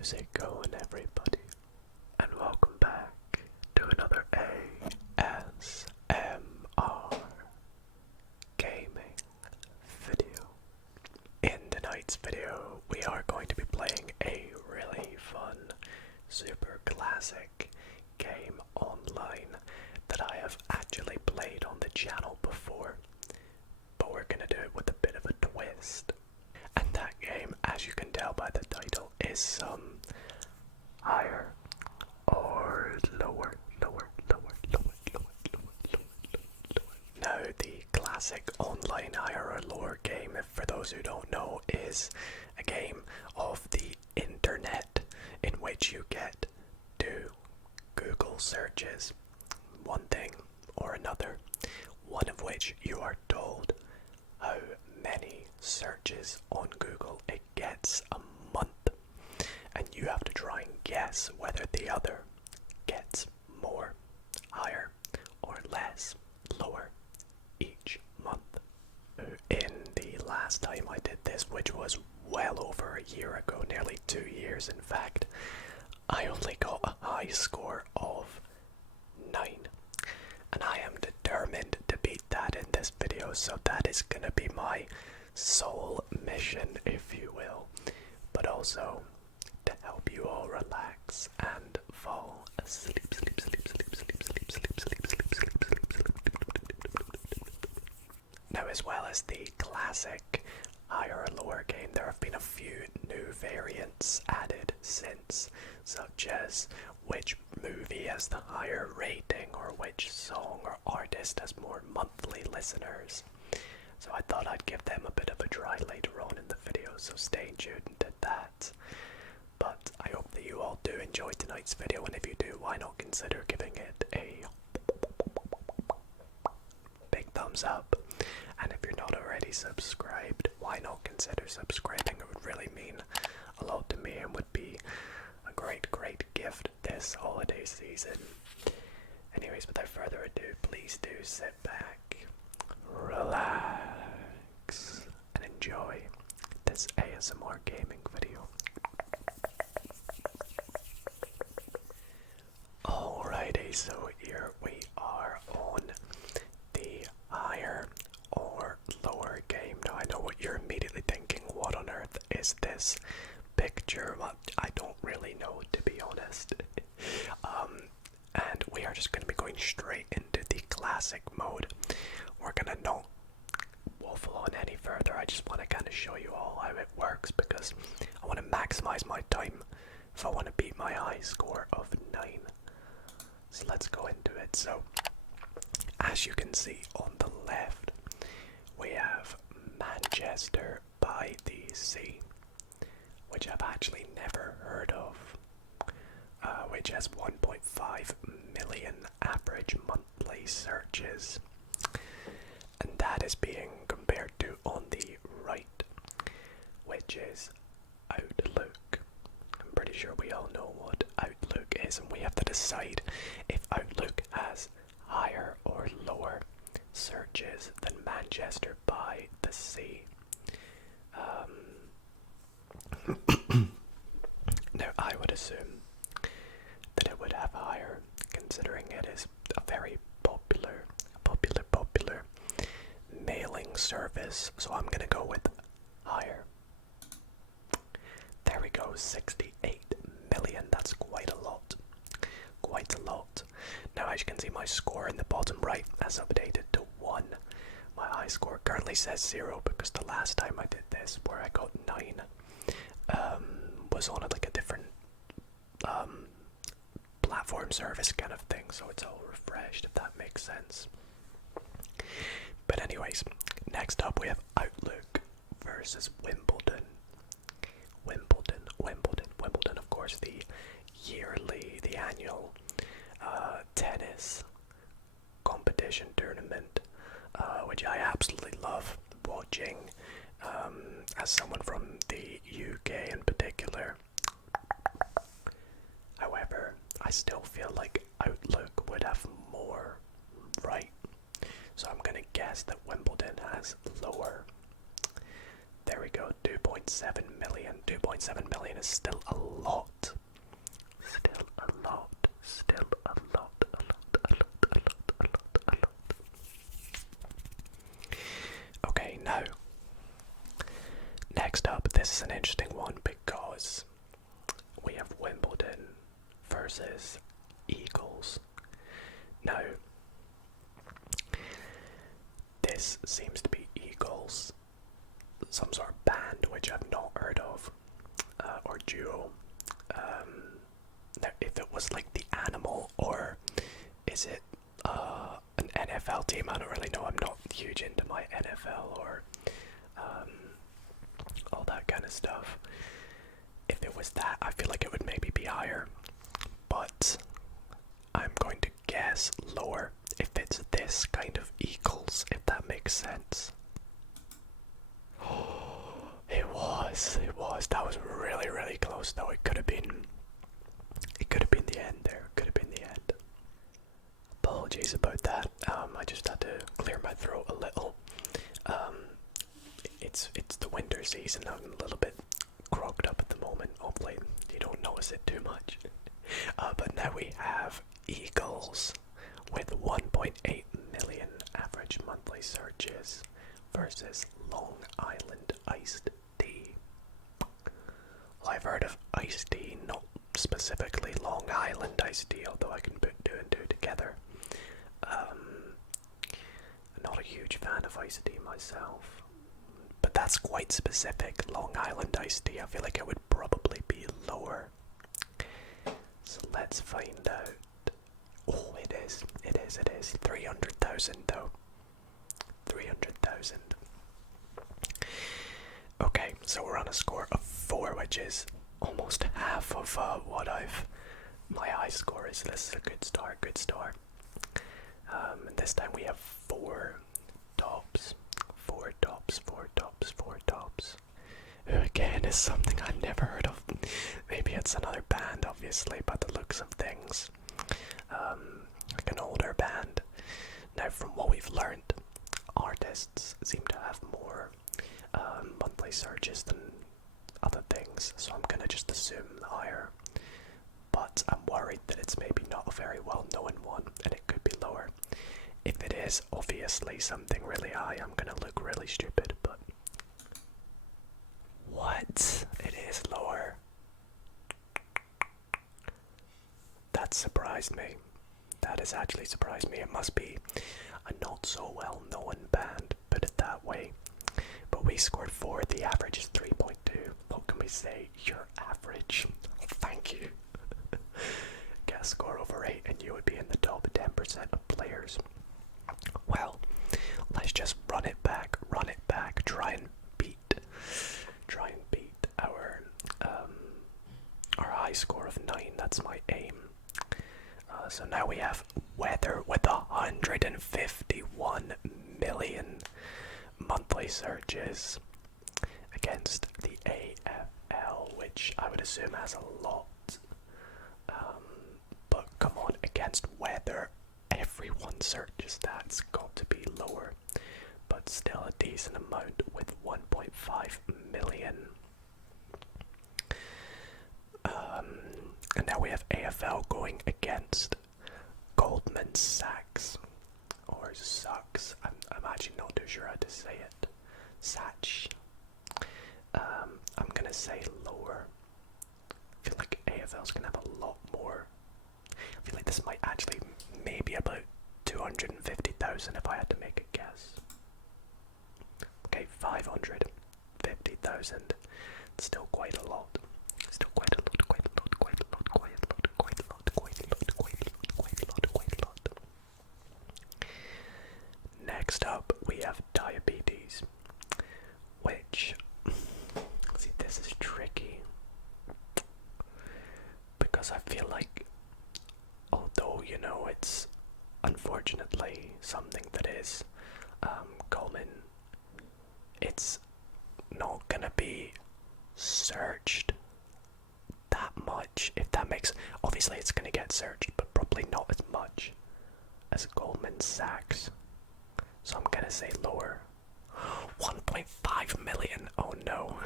How's it going, everybody? And welcome back to another ASMR gaming video. In tonight's video, we are going to be playing a really fun, super classic game online that I have actually played on the channel before, but we're gonna do it with a bit of a twist. And that game, as you can tell by the title, is some higher or lower. Now, the classic online higher or lower game, for those who don't know, is a game of the internet in which you get to Google searches one thing or another, one of which you are told how many searches on Google it gets a month, and you have to try and guess whether the other gets more, higher, or less, lower each month. In the last time I did this, which was well over a year ago, nearly 2 years in fact, I only got a high score of 9. And I am determined to beat that in this video, so that is gonna be my sole mission, if you will, but also to help you all relax and fall asleep. Now, as well as the classic higher or lower game, there have been a few new variants added since, such as which movie has the higher rating, or which song or artist has more monthly listeners. So I thought I'd give them a bit of a try later on in the video, so stay tuned to that. But I hope that you all do enjoy tonight's video, and if you do, why not consider giving it a big thumbs up. And if you're not already subscribed, why not consider subscribing? It would really mean a lot to me and would be a great gift this holiday season. Anyways, without further ado, please do sit back, relax, and enjoy this ASMR gaming video. Alrighty, so here we are on the higher or lower game. Now, I know what you're immediately thinking. What on earth is this picture? Well, I don't really know, to be honest. And we are just going to be going straight into the classic mode. We're going to not waffle on any further. I just want to kind of show you all how it works, because I want to maximize my time if I want to beat my high score of 9. So let's go into it. So, as you can see on the left, we have Manchester by the Sea, which I've actually never heard of, which has 1.5 million average monthly searches. And that is being compared to on the right, which is Outlook. I'm pretty sure we all know what Outlook is, and we have to decide if Outlook has higher or lower searches than Manchester by the Sea. Now, I would assume that it would have higher, considering it is a very popular mailing service, so I'm gonna go with higher. There we go, 68 million, that's quite a lot. Now, as you can see, my score in the bottom right has updated to 1. My high score currently says 0, because the last time I did this, where I got 9, was on like a different platform service kind of thing, so it's all refreshed, if that makes sense. But anyways, next up we have Outlook versus Wimbledon. Wimbledon, of course, the annual tennis competition tournament, which I absolutely love watching, as someone from the UK in particular. However, I still feel like Outlook would have more right, so I'm gonna guess that Wimbledon has lower. There we go. go. 2.7 million. 2.7 million is still a lot. Still a lot. Still a lot. A lot. A lot. A lot. A lot. A lot. Okay, now. Next up, this is an interesting one because we have Wimbledon versus Eagles. Now, this seems to be Eagles, some sort of band which I've not heard of, or duo. Now, if it was like the Animal, or is it an NFL team? I don't really know. I'm not huge into my NFL or all that kind of stuff. If it was that, I feel like it would maybe be higher, but I'm going to guess lower if it's this kind of Eagles, if that makes sense. It was. That was really, really close though. It could have been the end there. Could have been the end. Apologies about that. I just had to clear my throat a little. It's the winter season. I'm a little bit croaked up at the moment. Hopefully you don't notice it too much. But now we have Eagles with 1.8 million average monthly searches versus Long Island iced tea. Well, I've heard of iced tea, not specifically Long Island iced tea, although I can put two and two together. Not a huge fan of iced tea myself, but that's quite specific. Long Island iced tea, I feel like it would probably be lower. So let's find out. Oh, it is. 300,000 though. 300,000. Okay, so we're on a score of 4, which is almost half of what my high score is. This is a good start, and this time we have 4 tops. 4 tops, 4 tops, 4 tops. Who again is something I've never heard of. Maybe it's another band, obviously, by the looks of things. Like an older band. Now, from what we've learned, artists seem to have more monthly searches than other things, so I'm gonna just assume higher. But I'm worried that it's maybe not a very well-known one, and it could be lower. If it is obviously something really high, I'm gonna look really stupid, but... What? It is lower. That surprised me. That has actually surprised me. It must be a not so well known band, put it that way. But we scored 4, the average is 3.2. What can we say? You're average. Thank you. Get a score over 8 and you would be in the top 10% of players. Well, let's just run it back, try and beat our high score of 9. That's my aim. So now we have Weather with 151 million monthly searches against the AFL, which I would assume has a lot. But come on, against Weather, everyone searches that. It's got to be lower, but still a decent amount with 1.5 million. And now we have AFL going against Goldman Sachs, or Sucks. I'm actually not too sure how to say it. Satch. I'm gonna say lower. I feel like AFL's gonna have a lot more. I feel like this might actually maybe about 250,000 if I had to make a guess. Okay, 550,000. Still quite a lot. Next up, we have diabetes, which, see, this is tricky, because I feel like, although, you know, it's unfortunately something that is common, it's not gonna be searched that much, if that makes... Obviously it's gonna get searched, but probably not as much as Goldman Sachs. So I'm gonna say lower. 1.5 million. Oh no.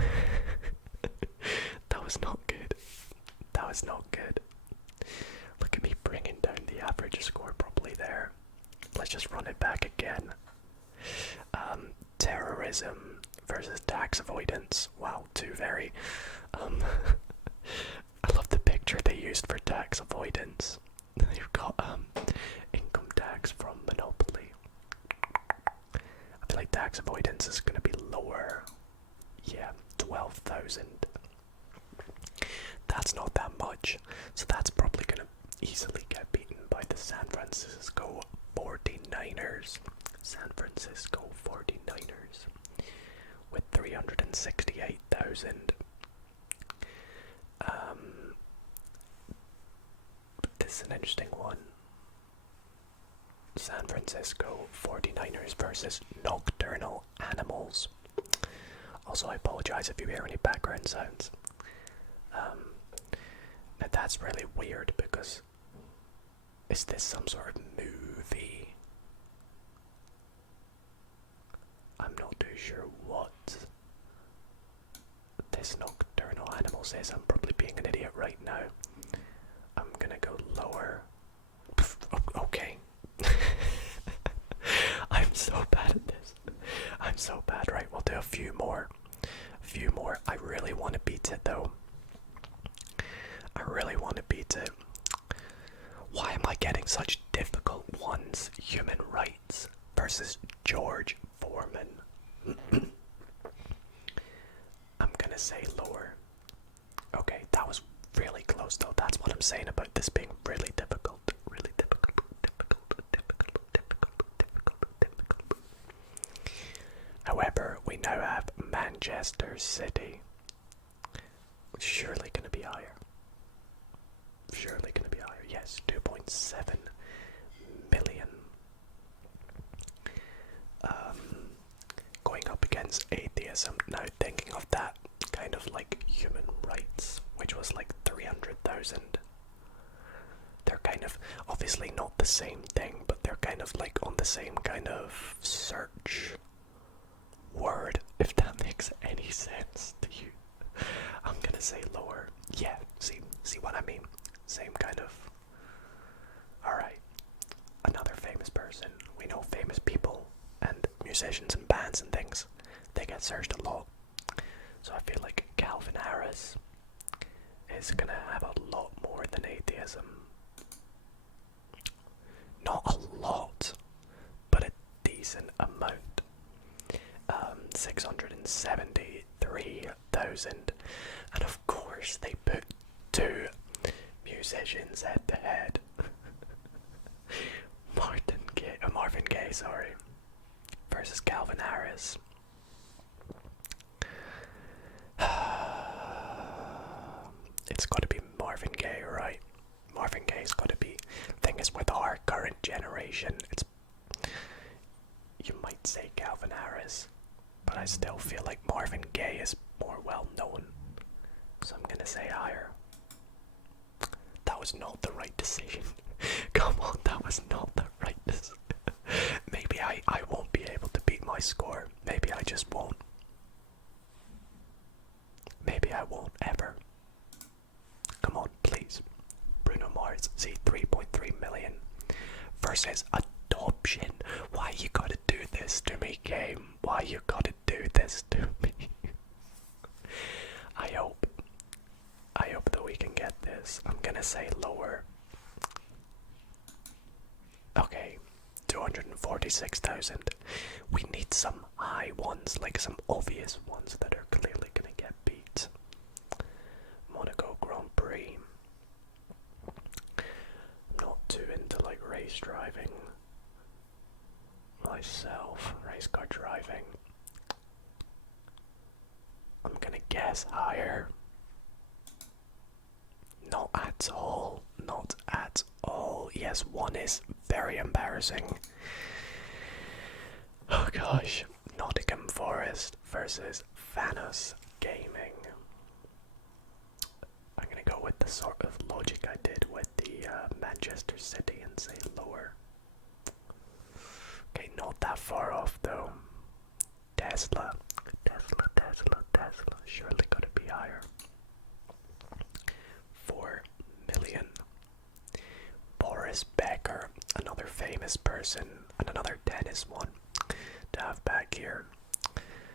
terrorism versus tax avoidance. Wow, two very I love the picture they used for tax avoidance. You've got income tax from Monopoly. I feel like tax avoidance is going to be lower. Yeah, 12,000. That's not that much, so that's probably going to easily get beaten by the San Francisco 49ers. San Francisco 49ers with 368,000. This is an interesting one. San Francisco 49ers versus nocturnal animals. Also, I apologize if you hear any background sounds. Now that's really weird because is this some sort of movie? I'm not too sure what this nocturnal animals is. I'm probably being an idiot right now. I'm gonna go lower. Okay. I'm so bad at this. I'm so bad. Right, we'll do a few more. I really want to beat it though. I really want to beat it. Why am I getting such difficult ones? Human rights versus George Foreman. I'm gonna say lower. Okay, that was really close though. That's what I'm saying about this being really difficult. Really difficult. However, we now have Manchester City. Surely gonna be higher. Surely gonna be higher. Yes, 2.7 million. Going up against atheism. Now thinking of that kind of like human rights, which was like 300,000. They're kind of obviously not the same thing, but they're kind of like on the same kind of search word, if that makes any sense to you. I'm gonna say lower. Yeah, see what I mean? Same kind of. Alright. Another famous person. We know famous people and musicians and bands and things. They get searched a lot. So I feel like Calvin Harris is gonna have a lot more than atheism. Not a lot, but a decent amount. 673,000. And of course they put two musicians head to head. Marvin Gaye, sorry, versus Calvin Harris. It's got to be Marvin Gaye, right? Marvin Gaye's got to be. Thing is, with our current generation, you might say Calvin Harris, but I still feel like Marvin Gaye is more well known, so I'm gonna say higher. That was not the right decision. Come on, that was not the right decision. Maybe I won't be able to beat my score. Maybe I just won't. Maybe I won't ever. Come on, please. Bruno Mars, see, 3.3 million versus adoption. Why you gotta do this to me, game? Why you gotta do this to me? I hope that we can get this. I'm gonna say lower. Okay, 246,000. We need some high ones, like some obvious ones that are clearly gonna get beat. Monaco Grand Prix. I'm not too into like race driving myself, race car driving. I'm gonna guess higher. Not at all. Not at all. Yes, one is very embarrassing. Oh gosh. Nottingham Forest versus Fanos Gaming. I'm gonna go with the sort of logic I did with the Manchester City and say lower. Okay, not that far off though. Tesla. Surely gotta be higher. 4 million. Boris Becker, another famous person, and another tennis one to have back here.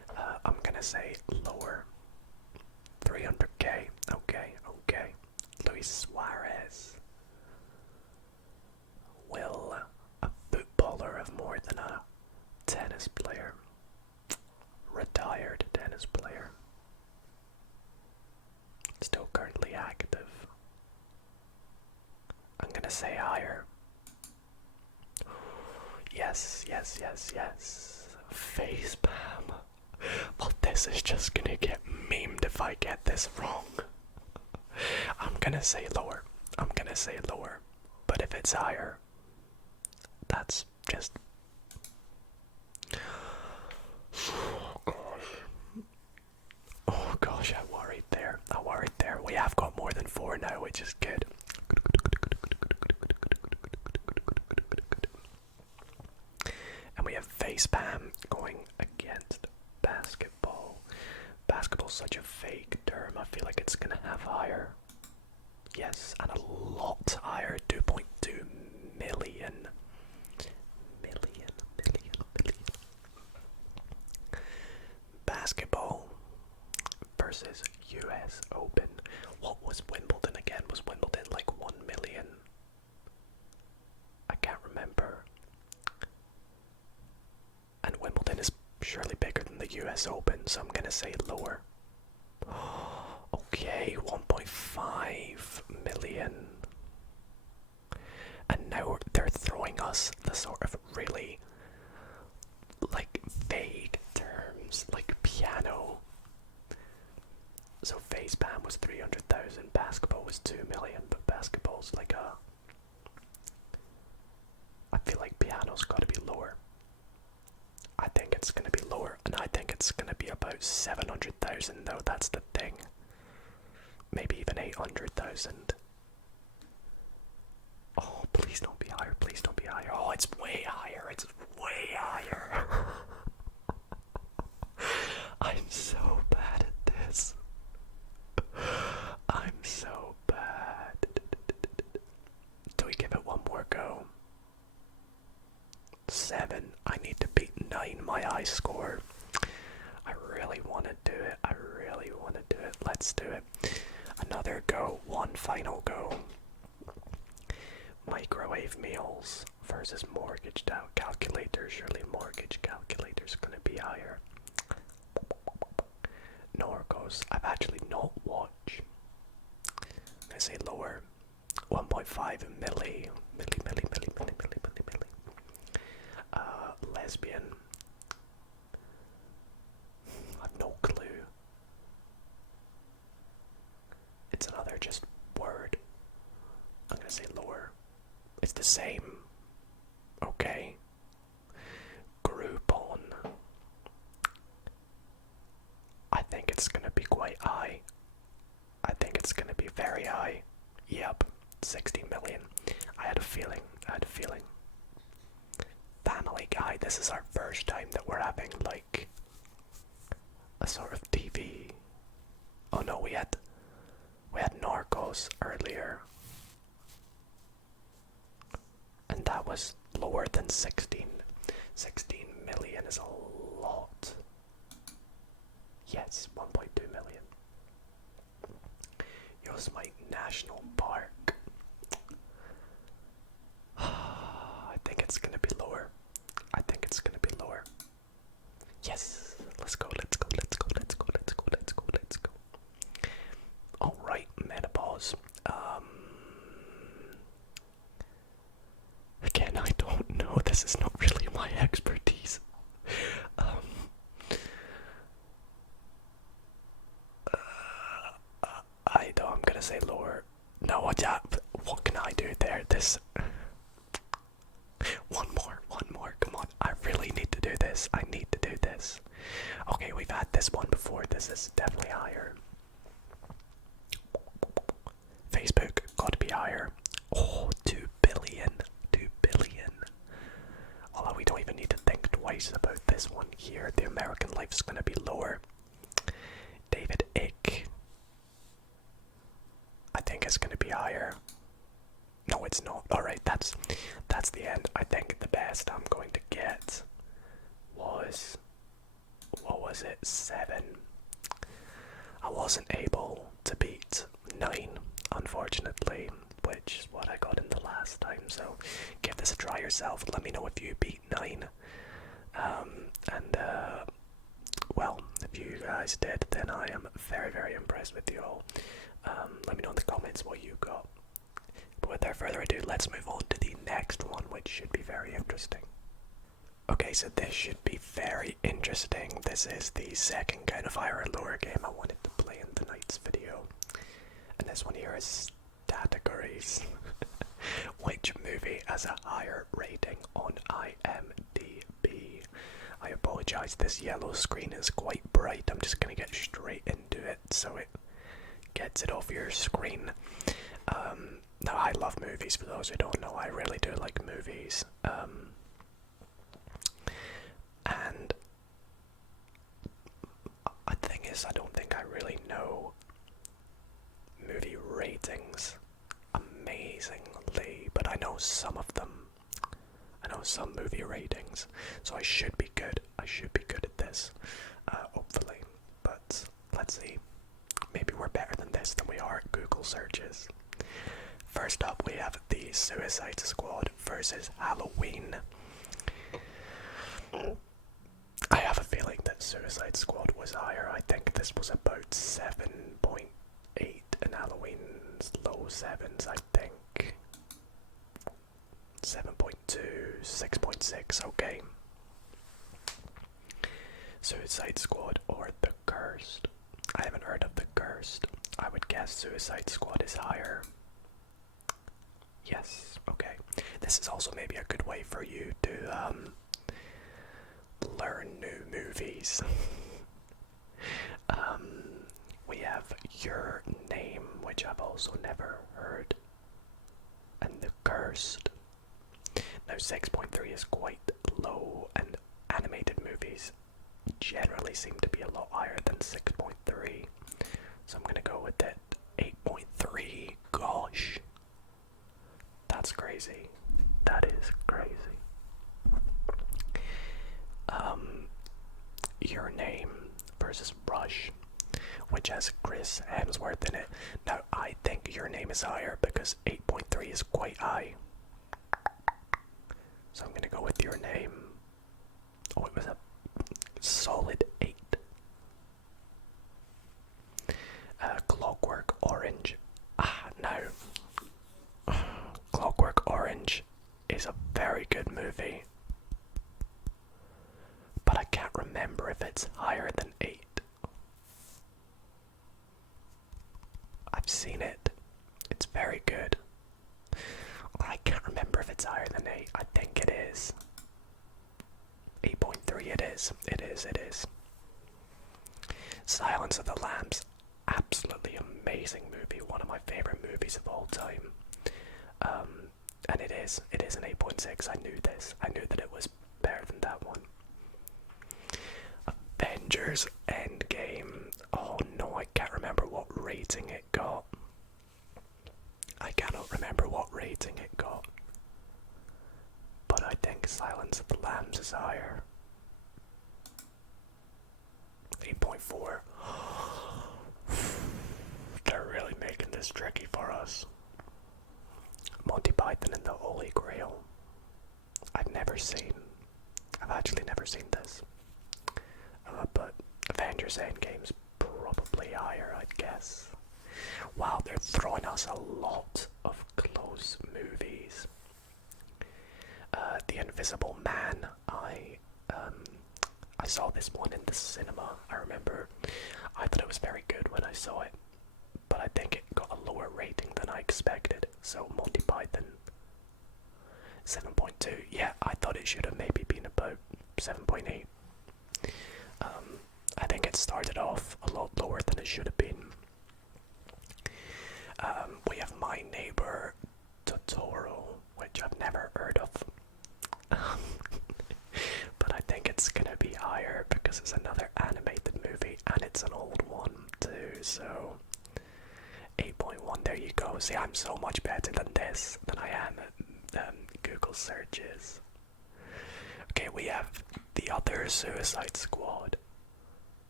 gonna say lower. 300k. Okay, okay. Luis Suarez. Will a footballer have more than a tennis player? Retired tennis player. Still currently active. I'm gonna say higher. Yes, yes, yes, yes. Facepalm. Well, this is just gonna get memed if I get this wrong. I'm gonna say lower. I'm gonna say lower. But if it's higher, that's just... Oh gosh, I worried there. I worried there. We have got more than 4 now, which is good. And we have facepalm going against basketball. Basketball's such a vague term. I feel like it's gonna have higher. Yes, and a lot higher. 2.2 million. Million. Basketball versus US Open. What was Wimbledon again? Was Wimbledon like 1 million? I can't remember. And Wimbledon is surely bigger than the US Open, so I'm gonna say lower. Okay, 1.5 million. And now they're throwing us the sort of really, like, vague terms, like piano. So facepalm was 300,000, basketball was 2 million, but basketball's like a... I feel like piano's gotta be lower. I think it's gonna be lower, and I think it's gonna be about 700,000 though, that's the thing. Maybe even 800,000. Oh, please don't be higher, please don't be higher. Oh, it's way higher, it's way higher. I'm so bad at this. I'm so bad. Do we give it one more go? 7. I need to beat 9 my high score. I really want to do it. I really want to do it. Let's do it. Another go. One final go. Microwave meals versus mortgage calculator. Surely mortgage calculator's going to be higher. Narcos. I've actually not watched. I'm going to say lower. 1.5 milli. Milli. Lesbian. I've no clue. It's another just word. I'm gonna say lower. It's the same. Okay. Groupon. I think it's gonna be quite high. I think it's gonna be very high. Yep. 60 million. I had a feeling. Family Guy, this is our first time that we're having like a sort of TV. Oh no, we had Narcos earlier, and that was lower than 16. 16 million is a lot. Yes, 1.2 million. Yosemite National Park. I think it's gonna be lower. Yes, let's go. Alright, menopause. Again, I don't know. This is not really my expertise. I'm gonna say lower. No, what can I do there? One more, come on. I really need to do this. Okay, we've had this one before. This is definitely higher. Facebook, gotta be higher. Oh, 2 billion. Although we don't even need to think twice about this one here. The American Life's gonna be lower. David Icke. I think it's gonna be higher. No, it's not. Alright, that's the end. I think the best I'm going to get was... What was is it? 7. I wasn't able to beat 9, unfortunately, which is what I got in the last time, so give this a try yourself. Let me know if you beat 9. Well, if you guys did, then I am very, very impressed with you all. Let me know in the comments what you got. But without further ado, let's move on to the next one, which should be very interesting. Okay, so this should be very interesting. This is the second kind of higher or lower game I wanted to play in tonight's video. And this one here is Categories. Which movie has a higher rating on IMDb? I apologize, this yellow screen is quite bright. I'm just going to get straight into it so it gets it off your screen. Now, I love movies, for those who don't know. I really do like movies. And the thing is, I don't think I really know movie ratings amazingly, but I know some of them. I know some movie ratings, so I should be good. I should be good at this, hopefully. But let's see. Maybe we're better than this than we are at Google searches. First up, we have the Suicide Squad versus Halloween. I have a feeling that Suicide Squad was higher. I think this was about 7.8 and Halloween's low 7s, I think. 7.2, 6.6, okay. Suicide Squad or The Cursed. I haven't heard of The Cursed. I would guess Suicide Squad is higher. Yes, okay. This is also maybe a good way for you to learn new movies. We have Your Name, which I've also never heard, and The Cursed. Now 6.3 is quite low, and animated movies generally seem to be a lot higher than 6.3, so I'm gonna go with it. 8.3, gosh. That's crazy. That is crazy. Your Name versus Rush, which has Chris Hemsworth in it. Now, I think Your Name is higher because 8.3 is quite high. So I'm gonna go with Your Name. Oh, it was a solid 8. Clockwork Orange. No. Clockwork Orange is a very good movie, but I can't remember if it's higher than 8. I've seen it. It's very good. I can't remember if it's higher than 8. I think it is. 8.3 it is. It is. Silence of the Lambs. Absolutely amazing movie. One of my favorite movies of all time. And it is an 8.6. I knew this. I knew that it was better than that one. Avengers Endgame. Oh no, I can't remember what rating it got. I cannot remember what rating it got. But I think Silence of the Lambs is higher. 8.4. They're really making this tricky for us. Monty Python and the Holy Grail. I've actually never seen this. But Avengers Endgame's probably higher, I'd guess. Wow, they're throwing us a lot of close movies. The Invisible Man. I saw this one in the cinema. I remember I thought it was very good when I saw it, but I think it got a lower rating than I expected. So Monty Python, 7.2. Yeah, I thought it should have maybe been about 7.8. I think it started off a lot lower than it should have been. We have My Neighbor Totoro, which I've never heard of. But I think it's gonna be higher because it's another animated movie and it's an old one too, so 8.1, there you go. See, I'm so much better than this than I am at Google searches. Okay, we have The Other Suicide Squad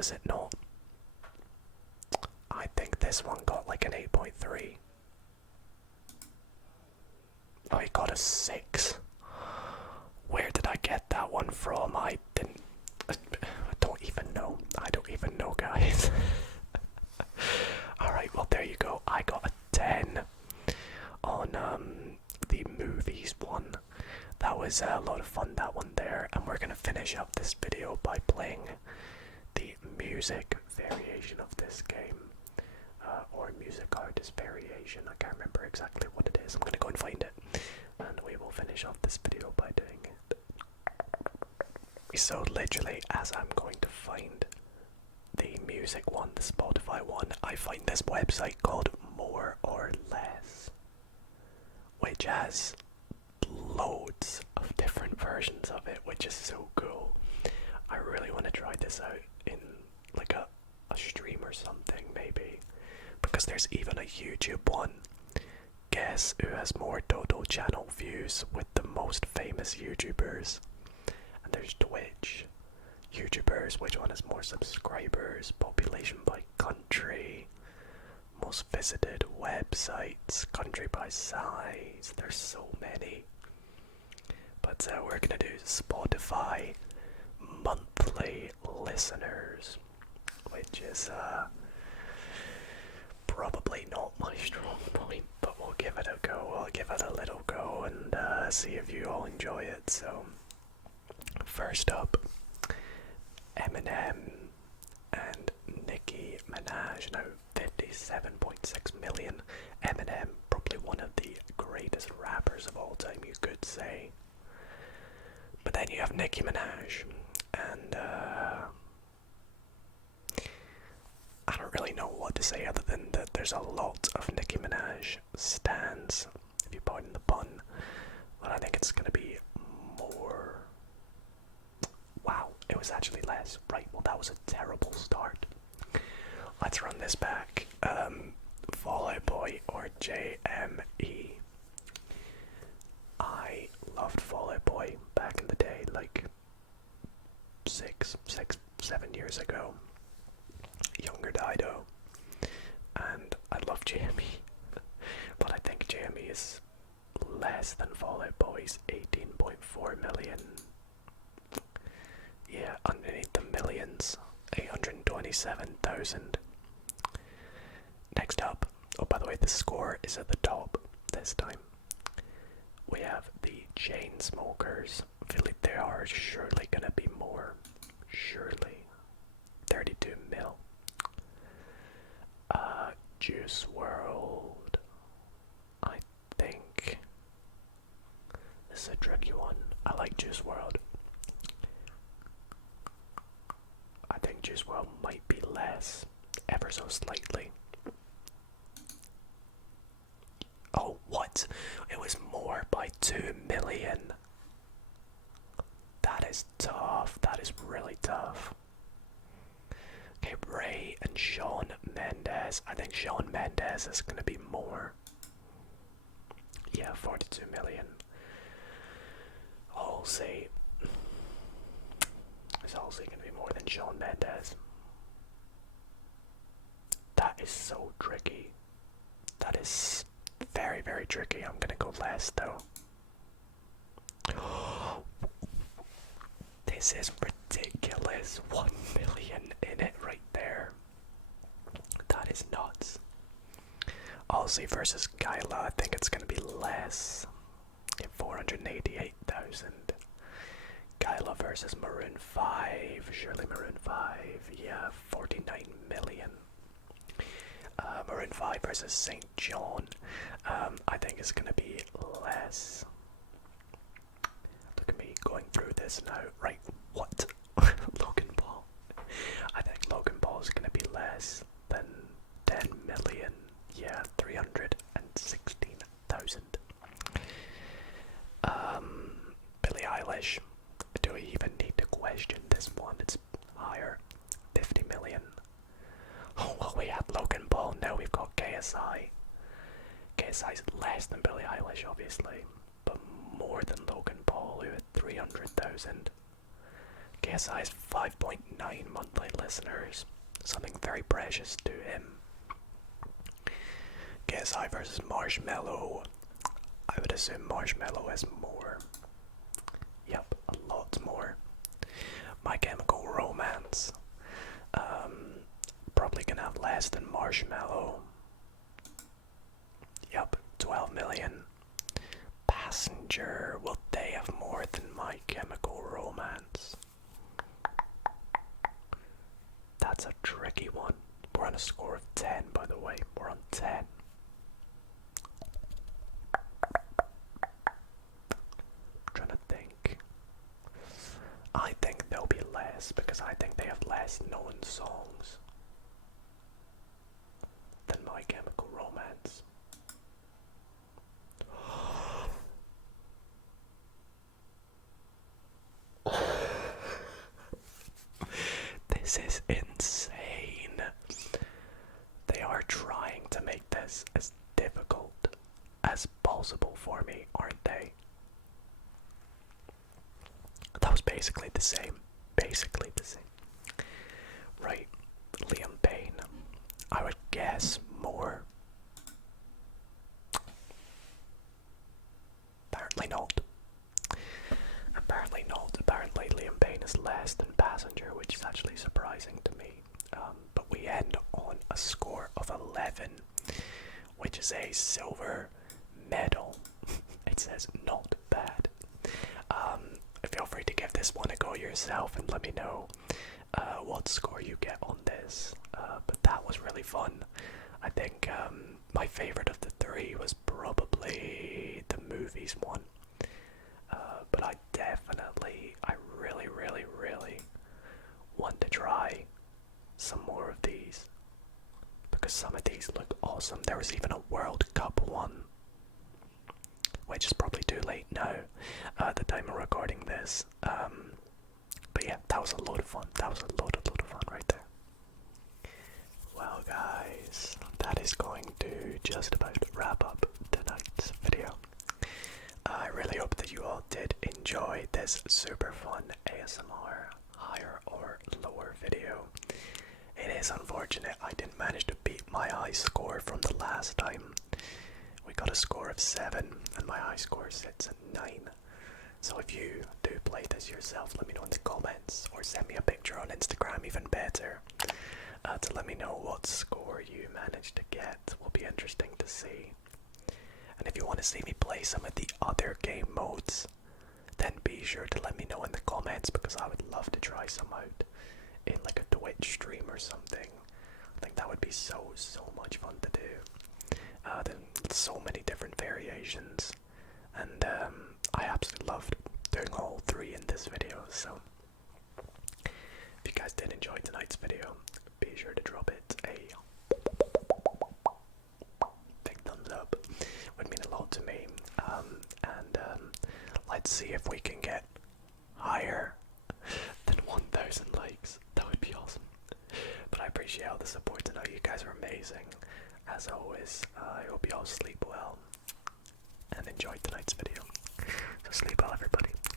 was it not? I think this one got like an 8.3. Oh, he got a 6. Where did I get that one from? I don't even know. I don't even know, guys. Alright, well there you go. I got a 10 on the movies one. That was a lot of fun, that one there. And we're gonna finish up this video by playing the music variation of this game. Or music artist variation. I can't remember exactly what it is. I'm gonna go and find it. And we will finish off this video by doing it. So literally, as I'm going to find the music one, the Spotify one, I find this website called More or Less, which has loads of different versions of it, which is so cool. I really want to try this out in like a stream or something, maybe, because there's even a YouTube one. Guess who has more total channel views with the most famous YouTubers? And there's Twitch YouTubers, which one has more subscribers, population by country, most visited websites, country by size. There's so many. But we're gonna do Spotify monthly listeners, which is probably not my strong point, but we'll give it a go. I'll give it a little go and see if you all enjoy it. So first up, Eminem and Nicki Minaj. Now 57.6 million. Eminem, probably one of the greatest rappers of all time, you could say. But then you have Nicki Minaj, and I don't really know what to say other than that there's a lot of Nicki Minaj stans, if you pardon the pun, but I think it's going to be more. Wow, it was actually less. Right, well that was a terrible start. Let's run this back. Fall Out Boy or JME. I loved Fall Out Boy back in the day, like 7 years ago. Younger Dido, and I love JME, but I think JME is less than Fall Out Boy's 18.4 million. Yeah, underneath the millions, 827,000. Next up, oh by the way, the score is at the top this time. We have the Chainsmokers. I feel like there are surely gonna be more. Surely. 32 mil. Juice WRLD. I think this is a tricky one. I like Juice WRLD. I think Juice WRLD might be less, ever so slightly. Oh, what? It was more by 2 million. That is tough. That is really tough. Okay, Ray and Shawn Mendes. I think Shawn Mendes is going to be more. Yeah, 42 million. Halsey. Is Halsey going to be more than Shawn Mendes? That is so tricky. That is very, very tricky. I'm going to go less, though. This is ridiculous. 1 million in it right there. That is nuts. Halsey versus Kyla. I think it's going to be less. 488,000. Kyla versus Maroon 5. Surely Maroon 5. Yeah, 49 million. Maroon 5 versus St. John. I think it's going to be less. Look at me going through this now. Right, what? Logan Paul. I think Logan Paul is going to be less than 10 million. Yeah, 316,000. Billie Eilish. Do we even need to question this one? It's higher. 50 million. Oh, well, we had Logan Paul. Now we've got KSI. KSI is less than Billie Eilish, obviously, but more than Logan Paul, who had 300,000. KSI has 5.9 monthly listeners, something very precious to him. KSI versus Marshmallow. I would assume Marshmallow has more. Yep, a lot more. My Chemical Romance. Probably gonna have less than Marshmallow. Yep, 12 million. Passenger, will they have more than My Chemical Romance? That's a tricky one. We're on a score of 10, by the way. We're on 10. Trying to think. I think there'll be less because I think they have less known songs than My Chemical Romance. This is insane. They are trying to make this as difficult as possible for me, aren't they? That was basically the same. Basically the same. Right. Liam Payne. I would guess more. Apparently not. Apparently not. Apparently Liam Payne is less than Passenger, which is actually surprising to me. But we end on a score of 11, which is a silver medal. It says not bad. Feel free to give this one a go yourself and let me know what score you get on this. But that was really fun. I think my favorite of the three was probably the movies one. But I really, really, really want to try some more of these. Because some of these look awesome. There was even a World Cup one, which is probably too late now, at the time of recording this. But yeah, that was a load of fun. That was a load of fun right there. Well guys, that is going to just about wrap up tonight's video. I really hope that you all did enjoy this super fun ASMR higher or lower video. It is unfortunate I didn't manage to beat my high score from the last time. We got a score of 7 and my high score sits at 9. So if you do play this yourself, let me know in the comments or send me a picture on Instagram, even better, to let me know what score you managed to get. Will be interesting to see. And if you want to see me play some of the other game modes, then be sure to let me know in the comments because I would love to try some out in like a Twitch stream or something. I think that would be so much fun to do. Then so many different variations, and I absolutely loved doing all 3 in this video. So if you guys did enjoy tonight's video, be sure to drop it a big thumbs up. Would mean a lot to me. And let's see if we can get higher than 1,000 likes. That would be awesome. But I appreciate all the support tonight. You guys are amazing. As always, I hope you all sleep well and enjoyed tonight's video. So sleep well, everybody.